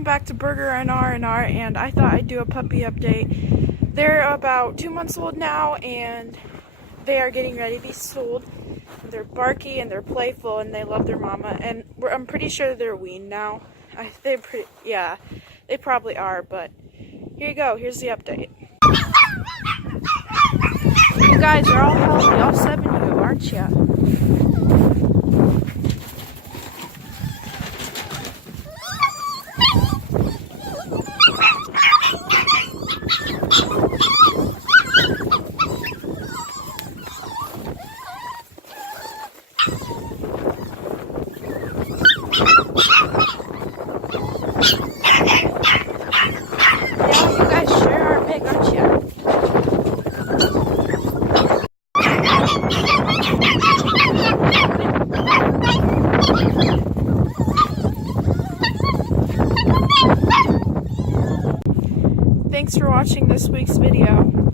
welcome back to Burger and R&R, and I thought I'd do a puppy update. They're about 2 months old now, and they are getting ready to be sold. They're barky and they're playful, and they love their mama, and I'm pretty sure they're weaned now. They probably are, but here you go. Here's the update. You guys are all healthy, all 7 of you, aren't you? Yeah, you guys sure are big, aren't you? Thanks for watching this week's video.